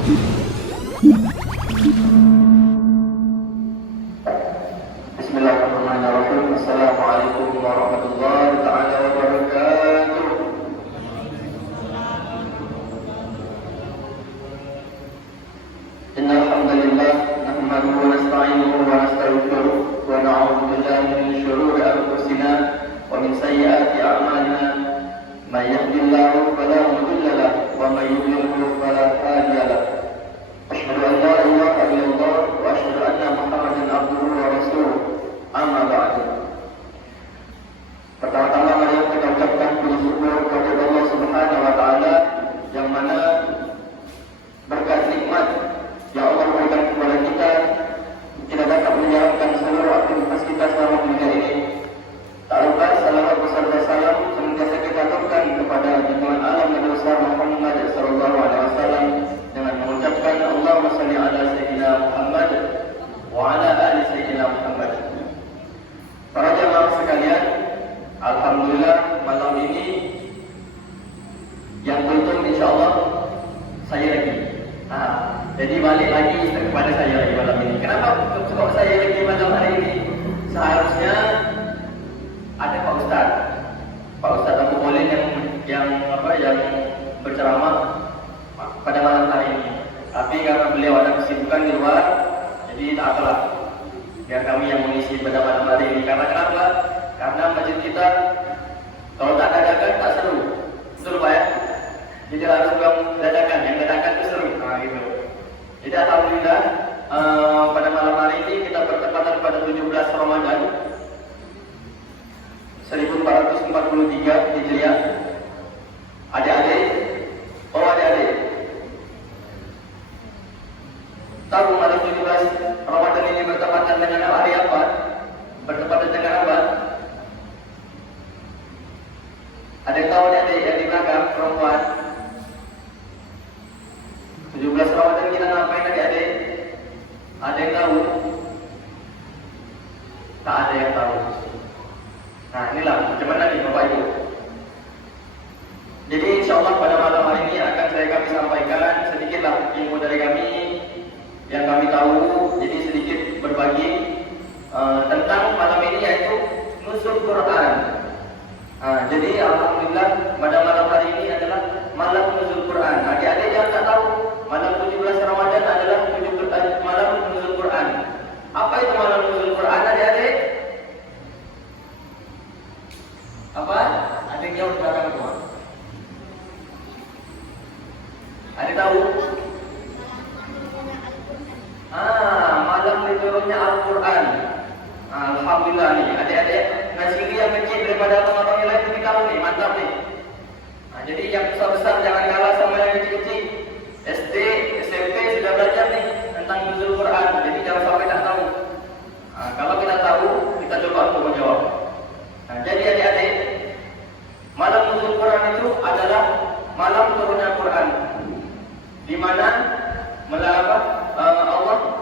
Bismillahirrahmanirrahim. Assalamualaikum warahmatullahi taala wabarakatuh. Innal hamdalillah nahmaduhu wa nasta'inuhu wa nastaghfiruh wa na'udzu billahi min shururi anfusina wa min sayyiati a'malina. May yahdihillahu fala mudilla lahu wa may yudlil fala hadiya lahu. Asyhadu an la ilaha illallah wa asyhadu anna Muhammadan abduhu wa rasuluh. Amma ba'du. Pertama-tama mari kita ucapkan puji syukur kepada Allah Subhanahu wa taala yang mana berkat nikmat yang Allah berikan kepada kita dapat menjalankan seluruh aktivitas kita selama dunia ini. Tak lupa salawat beserta salam senantiasa kita aturkan kepada junjungan alam Nabi besar Muhammad sallallahu alaihi wasallam dengan mengucapkan Allahumma shalli ala sayyidina Muhammad wa ala ali sayyidina Muhammad. Para jamaah sekalian, alhamdulillah malam ini yang beruntung insyaallah saya lagi. Jadi balik lagi kepada saya lagi malam ini. Kenapa kok saya lagi malam hari ini? Seharusnya ada Pak Ustaz. Pak Ustaz Abu Boleh yang berceramah pada malam hari ini. Tapi karena beliau ada kesibukan di luar, jadi tak apalah. Biar kami yang mengisi pada malam hari ini. Karena kenapa? Karena masjid kita kalau tak dadakan tak seru. Betul Pak ya? Jadi harus dadakan. Yang dadakan itu seru. Gitu. Jadi alhamdulillah pada malam hari ini kita bertepatan pada 17 Ramadan 1443 Hijriah. Adik-adik, adik-adik, tahu malam 17 Ramadan ini bertepatan dengan hari apa? Bertepatan dengan apa? Ada yang tahu adik-adik yang di belakang perempuan? 17 Ramadan kita ngapain adik-adik? Ada yang tahu? Tak ada yang tahu. Nah inilah macam mana nih Bapak Ibu. Jadi insyaallah pada malam hari ini akan kami sampaikan sedikitlah ilmu dari kami yang kami tahu. Jadi sedikit berbagi tentang malam ini yaitu nuzul Quran. Jadi alhamdulillah pada malam hari ini adalah malam nuzul Quran. Adik-adik yang tak tahu, malam 17 Ramadan adalah malam nuzul Quran. Apa itu malam nuzul Quran adik-adik? Apa? Ada yang jawab belakang semua. Ada tahu? Malam diturunnya Al-Quran. Alhamdulillah nih, adik-adik nasi yang kecil daripada abang-abang yang lain lebih tahu nih, mantap nih. Jadi yang besar-besar jangan kalah sama yang kecil-kecil. SD, SMP sudah belajar nih tentang nuzul Quran. Jadi jangan sampai tak tahu. Kalau kita tahu, kita coba untuk menjawab. Jadi adik-adik, malam nuzul Quran itu adalah malam turunnya Quran, di mana Allah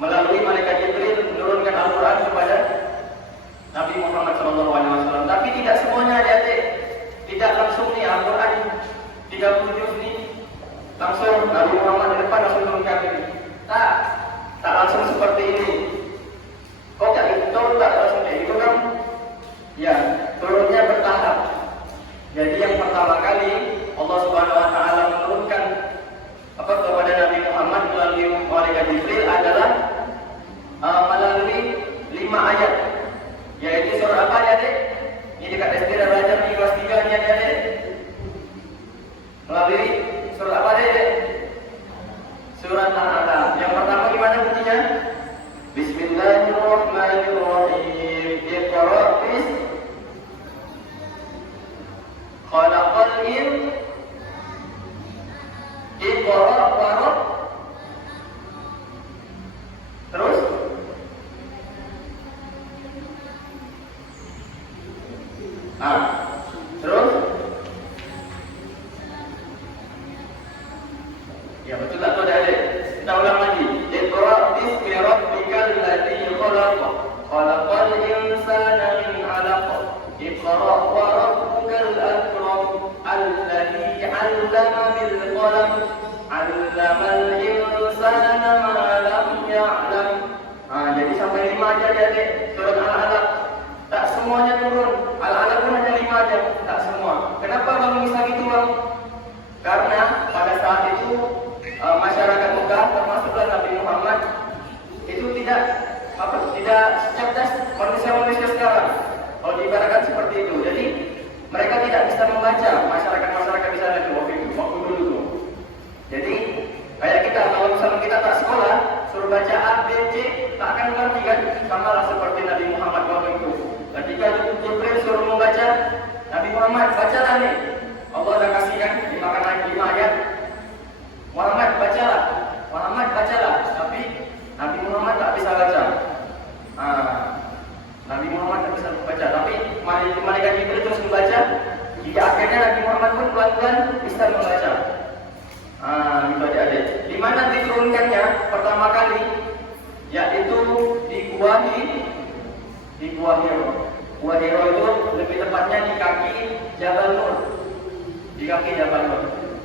melalui malaikat Jibril menurunkan Al-Quran kepada Nabi Muhammad SAW. Tapi tidak semuanya adik-adik, tidak langsung nih Al-Quran 30 juz nih langsung Nabi Muhammad di depan langsung turunkan ini. Tak langsung seperti ini. Kok tak itu tak langsung kayak itu kan? Ya, turunnya bertahap. Jadi yang pertama kali Allah Subhanahu wa taala menurunkan kepada Nabi Muhammad melalui malaikat Jibril adalah melalui 5 ayat. Yaitu surah apa ya, Dek? Ini dekat SD dah belajar di kelas 3 ni ya, Dek. Melalui surah apa, Dek? Surah Al-An'am. Yang pertama gimana bunyinya? Bismillahirrahmanirrahim. Iqra bismi khalaqal insana. Iqra wa terus terus ya betul tak tuh adik? Kita ulang lagi. Iqra bismi rabbikal ladzi khalaq. Khalaqal insana min 'alaq. Iqra wa rabbuka al-akram alladhi 'allama bil qalam 'allamal insana ma lam ya'lam. Jadi sampai 5 aja adik surat Al-Alaq. Tak semuanya turun. Al-Alaq pun hanya 5 aja, tak semua. Kenapa Bang Islam itu Bang? Karena pada saat itu masyarakat Mekah termasuklah Nabi Muhammad itu tidak cerdas manusia sekarang. Kalau diibaratkan seperti itu. Jadi mereka tidak bisa membaca, masyarakat di sana itu waktu dulu. Jadi kayak kita, kalau misalnya kita tak sekolah, suruh baca A, B, C, tak akan mengerti kan? Sama lah seperti Nabi Muhammad waktu itu. Ketika Jibril suruh membaca, Nabi Muhammad bacalah nih. Allah dah kasih kan 5 ayat. Muhammad bacalah. Tapi Nabi Muhammad tak bisa baca. Nabi Muhammad tak bisa baca. Tapi malaikat Jibril terus membaca. Hingga akhirnya Nabi Muhammad pun pelan-pelan bisa membaca. Itu adik-adik. Di mana diturunkannya pertama kali? Yaitu di Gua Hiro. Gua Hiro itu lebih tepatnya di kaki Jabal Nur.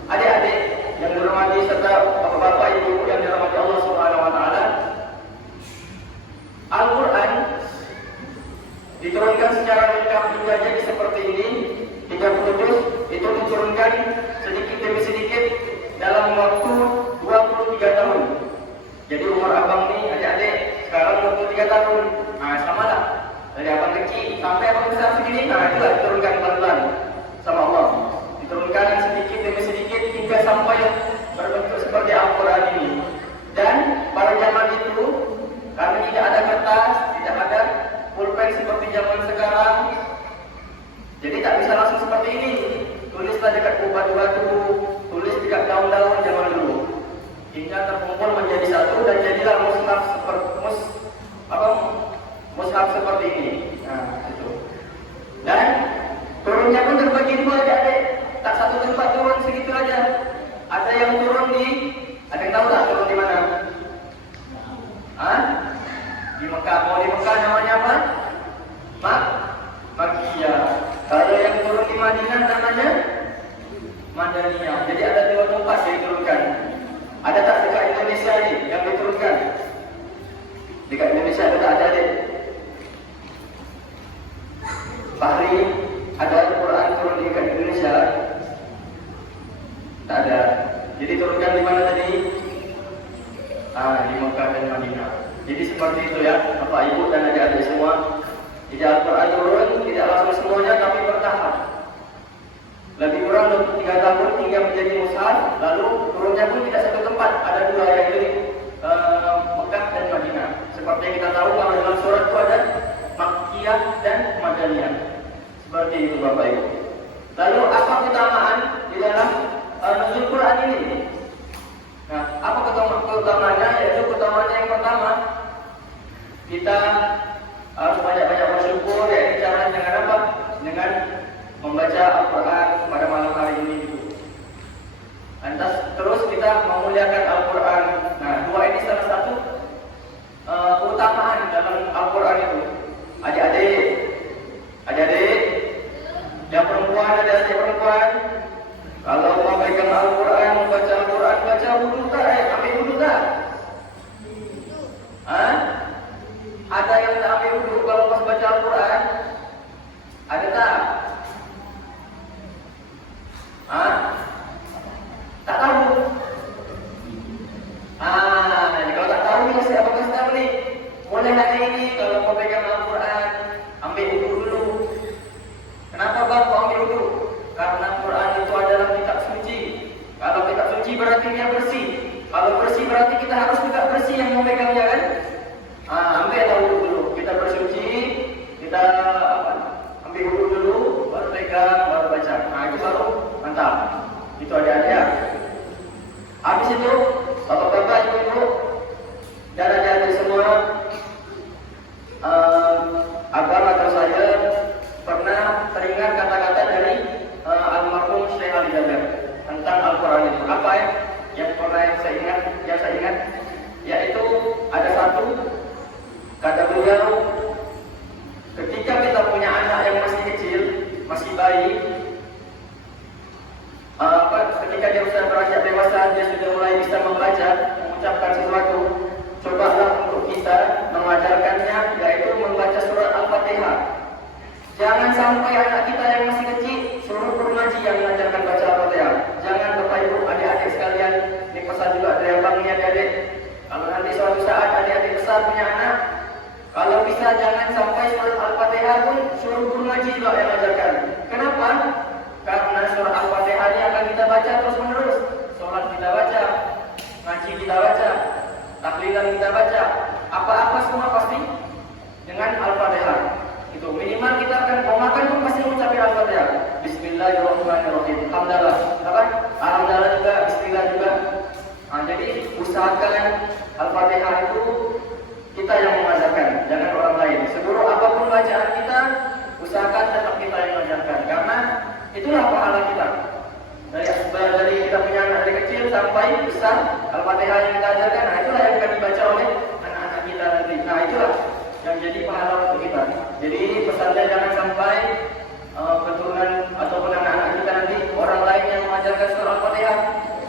Adik-adik yang dirahmati serta bapak-bapak ibu yang dirahmati Allah Subhanahu wa taala. Al-Qur'an diturunkan secara lengkap hingga jadi seperti ini. 30 juz itu diturunkan sedikit demi sedikit dalam waktu 23 tahun. Jadi umur abang nih adik-adik sekarang 23 tahun. Sama lah. Dari abang kecil sampai abang besar segini, itulah diturunkan pelan-pelan sama Allah. Diturunkan sedikit demi sedikit hingga sampai berbentuk seperti Al-Quran ini. Dan pada zaman itu, karena tidak ada kertas, tidak ada pulpen seperti zaman sekarang, jadi tak bisa langsung seperti ini. Tulislah dekat batu-batu, tulis dekat daun-daun zaman dulu, hingga terkumpul menjadi satu dan jadilah mushaf seperti ini. Itu. Dan turunnya pun terbagi dua adik-adik. Tak satu tempat turun segitu aja. Ada yang turun ada yang tahu tak turun di mana? Di Mekah. Mau di Mekah namanya apa? Makkiyah. Kalau yang turun di Madinah namanya Madaniyah. Jadi ada 2 tempat yang diturunkan. Ada tak dekat Indonesia ni yang diturunkan? Dekat Indonesia ada tak? Ada deh. Fahri, ada Al-Quran turun di dekat Indonesia? Tak ada. Jadi turunkan di mana tadi? Di Mekah dan Madinah. Jadi seperti itu ya, Bapak Ibu dan adik-adik semua. Jadi Al-Quran turun tidak langsung semuanya, tapi bertahap. Lebih kurang 3 tahun hingga menjadi mushaf. Lalu turunnya pun tidak satu tempat, ada 2, yaitu di Mekah dan Madinah. Seperti yang kita tahu kalau dalam surat itu ada Makkiyah dan Madaniyah. Seperti itu Bapak Ibu. Lalu apa keutamaan di dalam nuzul Quran ini? Apa keutamaannya? Yaitu keutamaannya yang pertama, kita harus banyak-banyak bersyukur, yaitu caranya dengan apa? Dengan membaca Al-Quran pada malam hari ini gitu. Lantas terus kita memuliakan Al-Quran. 2 ini salah satu keutamaan dalam Al-Quran itu. Adik-adik yang perempuan, adik-adik perempuan, kalau mau pegang Al-Quran, membaca Al-Quran, baca wudu tak? Ambil wudu tak? Ada yang tak ambil wudu kalau pas baca Al-Quran? Ada tak? Tak tahu? Kalau tak tahu ni siapa kasih tahu ni? Mulai hari ini kalau mau pegang Al-Quran, ambil wudu dulu. Kenapa bang kau ambil wudu? Karena Quran itu adalah kitab suci. Kalau kitab suci berarti dia bersih. Kalau bersih berarti kita harus juga bersih yang memegangnya kan? Ambil wudu dulu. Kita bersuci, kita ambil wudu dulu, baru pegang, baru baca. Itu baru mantap. Itu adik-adik ya. Habis itu, bapak-bapak, ibu-ibu, dan adik-adik semua, abang atau saya pernah teringat kata-kata dari almarhum Syekh Ali Jaber tentang Al-Quran itu. Apa ya? Yang pernah saya ingat, yaitu ada satu kata beliau, ketika kita punya anak yang masih kecil, masih bayi, ketika dia sudah beranjak dewasa saat dia sudah mulai bisa membaca, mengucapkan sesuatu, cobalah untuk kita mengajarkannya, yaitu membaca surat Al-Fatihah. Jangan sampai anak kita yang masih kecil suruh guru ngaji yang mengajarkan baca Al-Fatihah. Jangan Bapak Ibu, adik-adik sekalian, ini pesan juga dari abangnya adik-adik. Kalau nanti suatu saat adik-adik besar punya anak, kalau bisa jangan sampai surat Al-Fatihah pun suruh guru ngaji juga yang mengajarkan. Kenapa? Karena surat Al-Fatihah ini akan kita baca terus menerus. Sholat kita baca, ngaji kita baca, taklilan kita baca, apa-apa semua pasti dengan Al-Fatihah. Itu minimal kita akan mau makan pun pasti mengucapkan Al-Fatihah. Bismillahirrahmanirrahim. Alhamdulillah. Apa? Alhamdulillah juga, Bismillah juga. Nah, jadi usahakan Al-Fatihah itu kita yang mengajarkan, jangan orang lain. Seluruh apapun bacaan kita, usahakan tetap kita yang mengajarkan. Karena itulah pahala kita. Dari kita punya anak dari kecil sampai besar, Al-Fatihah yang kita ajarkan, nah itulah yang akan dibaca oleh anak-anak kita nanti. Nah itulah yang jadi pahala untuk kita. Jadi pesannya jangan sampai keturunan ataupun anak-anak kita nanti orang lain yang mengajarkan surah Al-Fatihah,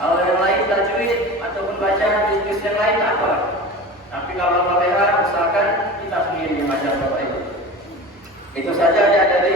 orang yang lain tajwid ataupun baca juz yang lain tak apa. Tapi kalau Al-Fatihah usahakan kita sendiri yang mengajar Bapak Ibu. Itu saja ya dari